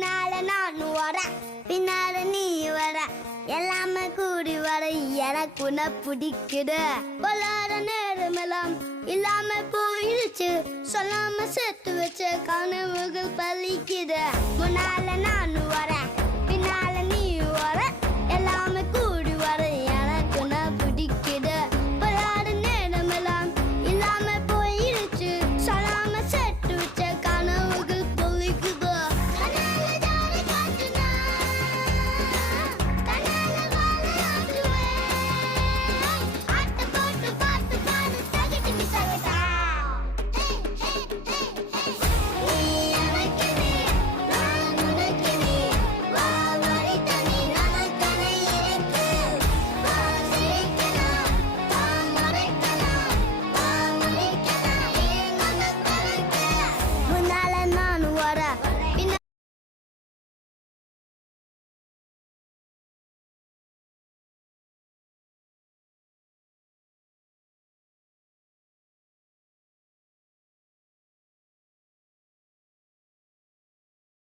முன்னால நான் வர பின்னால நீ வர எல்லாமே கூடி வர எனக்கு உன்னை பிடிக்குது பொல்லாத நேரமெல்லாம் இல்லாம போயிடுச்சு சொல்லாம சேர்த்து வச்ச கனவுகள் பலிக்குது முன்னால நான்